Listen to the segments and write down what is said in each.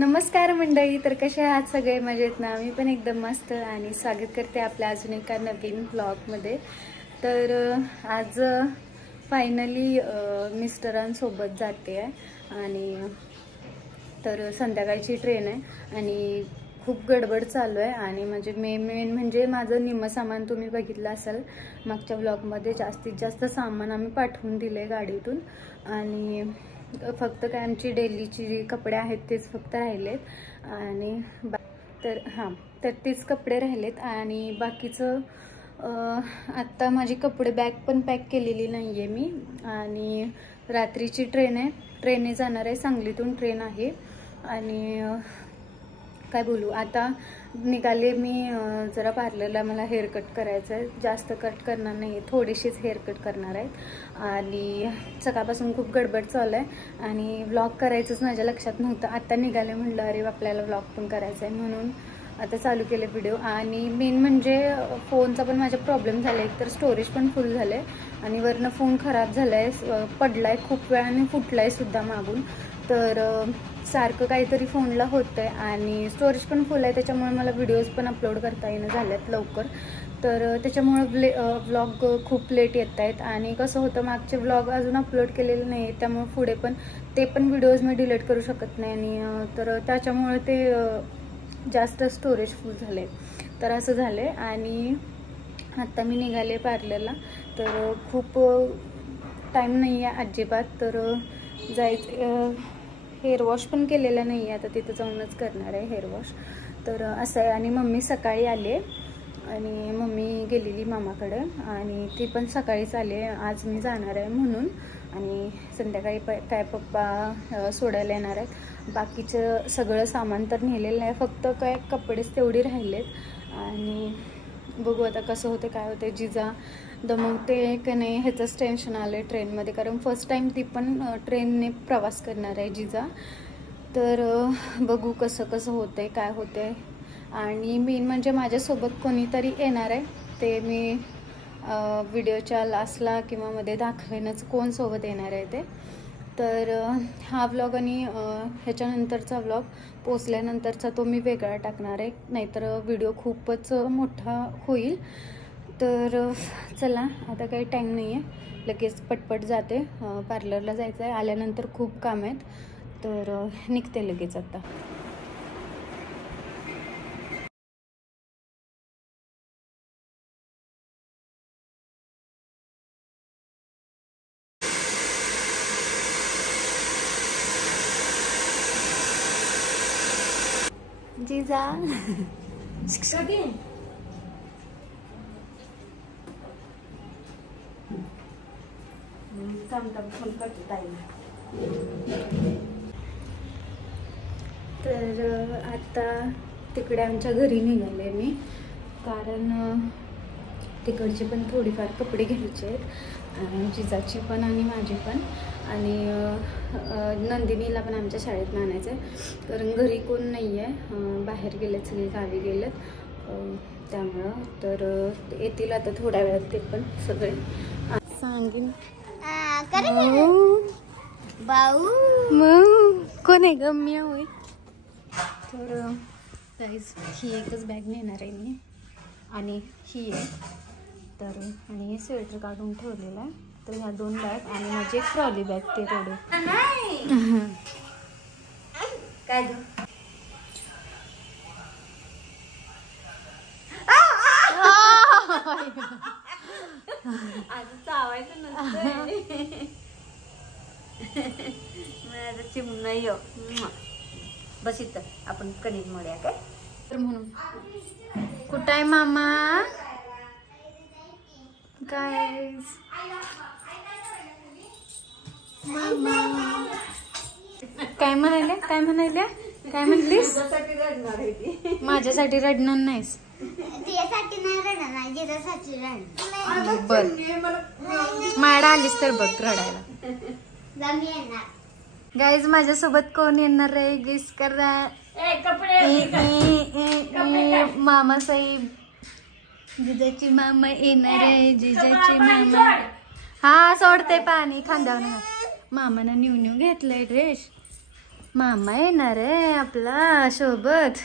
नमस्कार मंडळी, तर कसे आहात सगळे? मजेत ना? मी पण एकदम मस्त आणि स्वागत करते आपल्या अजून एका नवीन ब्लॉगमध्ये. तर आज फायनली मिस्टरांसोबत जाते आहे आणि तर संध्याकाळची ट्रेन आहे आणि खूप गडबड चालू आहे. आणि म्हणजे मेन म्हणजे माझं निम्म सामान तुम्ही बघितलं असाल मागच्या ब्लॉगमध्ये. जास्तीत जास्त सामान आम्ही पाठवून दिले गाडीतून आणि फक्त काय आमची डेलीची जी कपडे आहेत तेच फक्त राहिलेत आणि तर तेच कपडे राहिलेत आणि बाकीचं आत्ता माझी कपडे बॅग पण पॅक केलेली नाही आहे मी. आणि रात्रीची ट्रेन आहे, ट्रेनने जाणार आहे, सांगलीतून ट्रेन आहे. आणि काय बोलू, आता निघाले मी जरा पार्लरला. मला हेअर कट करायचं आहे, जास्त कट करणार नाही, थोडीशीच हेअर कट करणार आहेत. आणि सकाळपासून खूप गडबड चालू आहे आणि व्लॉग करायचंच माझ्या लक्षात नव्हतं. आता निघाले, म्हटलं अरे आपल्याला व्लॉग पण करायचं आहे म्हणून आता चालू केले व्हिडिओ. आणि मेन म्हणजे फोनचा पण माझा प्रॉब्लेम झाला, एक तर स्टोरेज पण फुल झालं आहे आणि वरनं फोन खराब झाला आहे, पडला आहे खूप वेळाने, फुटला आहे सुद्धा मागून. तर सारखं काहीतरी फोनला होतं आहे आणि स्टोरेज पण फुल आहे, त्याच्यामुळे मला व्हिडिओज पण अपलोड करता येणं झाल्यात लवकर. तर त्याच्यामुळे व्लॉग खूप लेट येत आहेत. आणि कसं होतं, मागचे व्लॉग अजून अपलोड केलेले नाही आहे, त्यामुळे पुढे पण ते पण व्हिडिओज मी डिलीट करू शकत नाही आणि तर त्याच्यामुळे ते जास्त स्टोरेज फुल झाले. तर असं झालं आहे. आणि आत्ता मी निघाले पार्लरला, तर खूप टाईम नाही आहे अजिबात. तर जायचं, हेअर वॉश पण केलेला नाही आहे, आता तिथं जाऊनच करणार आहे हेअर वॉश. तर असं आहे. आणि मम्मी सकाळी आले आणि मम्मी गेलेली मामाकडे आणि ती पण सकाळीच आले, आज मी जाणार आहे म्हणून. आणि संध्याकाळी काय पप्पा सोडायला येणार आहेत. बाकीचं सगळं सामान तर नेलेलं आहे, फक्त काय कपडेच तेवढे राहिलेत. आणि बघू आता कसं होतं, काय होतं. जिजा दमवते का नाही ह्याचंच टेन्शन आलं आहे ट्रेनमध्ये, कारण फर्स्ट टाईम ती पण ट्रेनने प्रवास करणार आहे जिजा. तर बघू कसं कसं होतं आहे, काय होतं आहे. आणि मेन म्हणजे माझ्यासोबत कोणीतरी येणार आहे, ते मी व्हिडिओच्या लास्टला किंवा मध्ये दाखवेनच कोण सोबत येणार आहे ते. तर हा व्लॉग आणि ह्याच्यानंतरचा व्लॉग पोचल्यानंतरचा तो मी वेगळा टाकणार आहे, नाहीतर व्हिडिओ खूपच मोठा होईल. तर चला, आता काही टाईम नाही आहे, लगेच पटपट जाते. पार्लरला जायचं आहे, आल्यानंतर खूप काम आहेत, तर निघते लगेच आता. जिजा तर आता तिकडे आमच्या घरी निघाले मी, कारण तिकडचे पण थोडीफार कपडे घ्यायचे आहेत, जिजाची पण आणि माझी पण. आणि नंदिनीला पण आमच्या शाळेत आणायचं आहे, कारण घरी कोण नाही आहे, बाहेर गेलेत सगळे, गावी गेलेत, त्यामुळं. तर येतील आता थोड्या वेळात ते पण सगळे. सांगेन कोण आहे ग? मी होय. तर गाईज, ही एकच बॅग नेणार आहे मी आणि ही आहे. तर आणि हे स्वेटर काढून ठेवलेलं आहे. तर ह्या 2 बॅग आणि माझी एक ट्रॉली बॅग, ते तेवढे. काय ग? आता चावायचं नसतं, माझं चिमणं यो. बस इथं आपण कणिक मळूया काय. तर म्हणून कुठं आहे मामा? गाईज, मामा काय म्हणाले, काय म्हणाल्या, काय म्हणलीस? माझ्यासाठी रडणार नाहीस? बर, माडा आलीस तर बघ रडायला. गाईज, माझ्यासोबत कोण येणार आहे गेस करा. मामा साहेब, जिजाची मामा येणार आहे, जिजाची मामा. हा, सोडते पाणी खांद्यावर. मामानं न्यू घेतलंय ड्रेस. मामा येणार आहे आपला सोबत.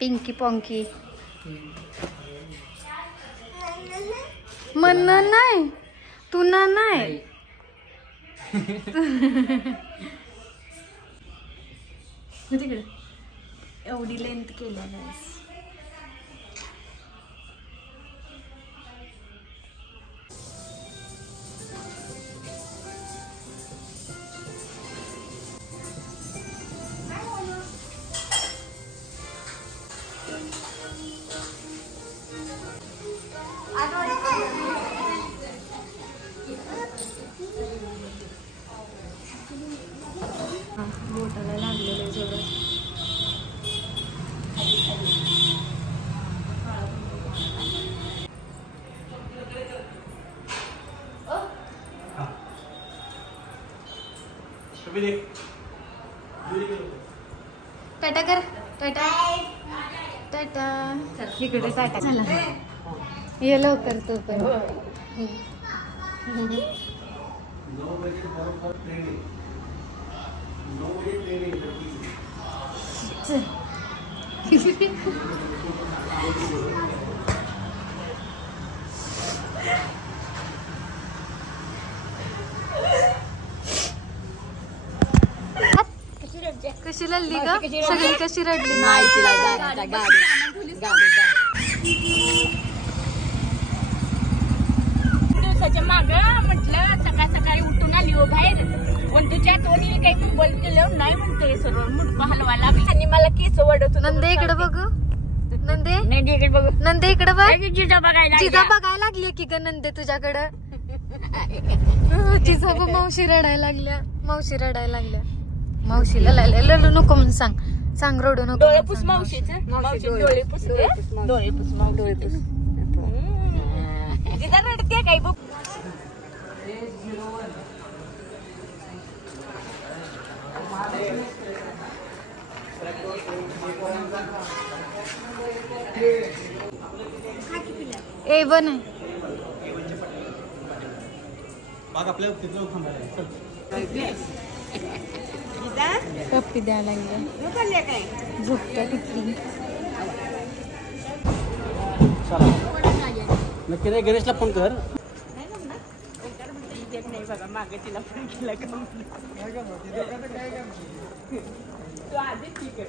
पिंकी पॉंकी म्हणणार नाही तू ना नाही. तिकडे एवढी लेंथ केलेलं आहे. बोटाला लागलेलं जोरात. टाटा कर टाटा टाटा. इकडे टाटा चला ये लवकर तू पण. कशी रडली का सगळी? कशी रडली नाही तिला. दिवसाच्या माग म्हटलं सकाळ सकाळी उठून आली हो बाहेर. पण तुझ्या तोंडी काही बोल केलं नाही म्हणते सर्व मुडकं हलवा लागली आणि मला केस वडत. नंदे इकडे बघू. नंदे नंदी इकडे बघू. नंदे इकडे बघ. जिजा बघायला जिजा बघायला लागली की ग नंदे तुझ्याकडं. जिजा मावशी रडायला लागल्या. मावशी रडायला लागल्या. मावशीला लढू नको म्हणून सांग. सांग रडू नको. डोळे पुस मावशीचं. मावशी डोळे पुस डोळे पुस माव डोळे पुस. जिजा रडते काही बघ. ए बन आहे. पप्पी द्यायला लागल्या. झोपत्या किती. नक्की नाही. गणेशला फोन कर. नाही बघा मागे तिला फोन केला का तू आधी ठीक आहे.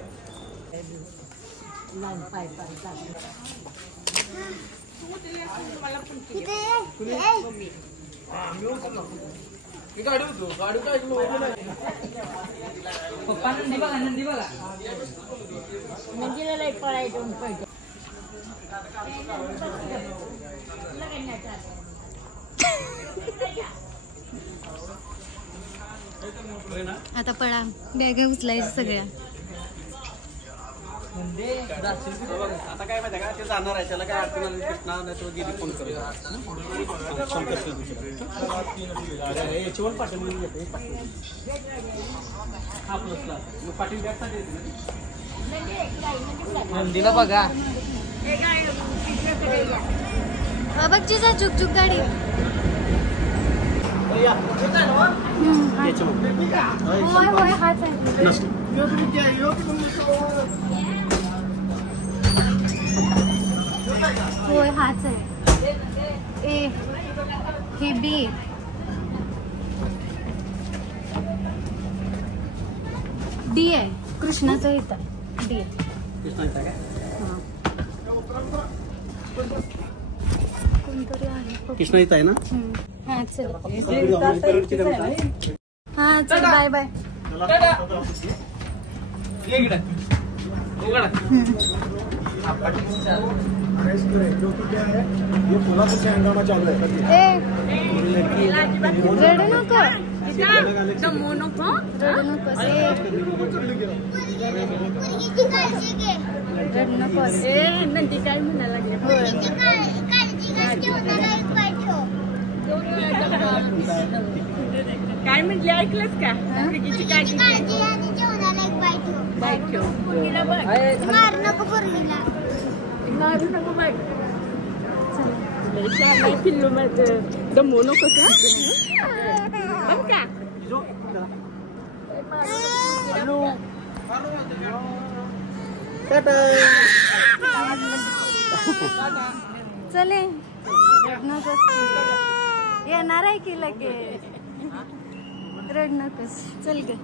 मला फोन केली. पप्पा नंदी बघा. नंदी बघा. नंदीला लई पळायचं पाहिजे. आता पळा बॅग उचलायचं सगळ्या. आता काय माहिती का ते जाणार आहे. त्याला काय अडचण आली कृष्णा नाही तर गेली फोन करू. याच्यावर पाठवून पाटील नंदीला बघा. बघ जिजा चुक चुक गाडी. होय होय हाच आहे. होय हाच आहे. ए हे बी डी आहे. कृष्णाचं इथं डी आहे. कोणतरी आहे. कृष्णा इथं आहे ना. हा चल. हा चल बाय बाय. रडू नको. दमू नको. रडू नको. रडू नको. नंदी काय म्हणायला लागले. काय म्हटले ऐकलंच का? काळजी काळजी बाईक ठेव. मारू नको पोरगीला. मारू नको बाईक. पिल्लू माझं दमू नको का. चले येणार आहे की लगेच रड नकोस चल ग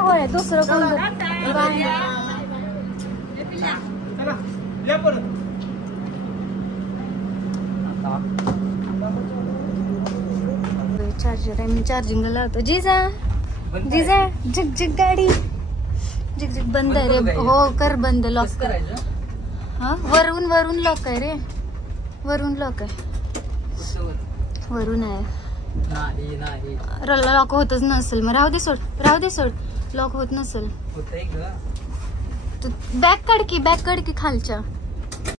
होय दुसरं कोण चार्जर आहे मी चार्जिंगला लावतो जिजा जिजा झिक गाडी झिक बंद आहे रे हो कर बंद लॉक कर हा वरून लॉक आहे रे वरून लॉक आहे वरून आहे लॉक होतच नसेल मग राहू दे सोड लॉक होत नसेल बॅग काढ की खालच्या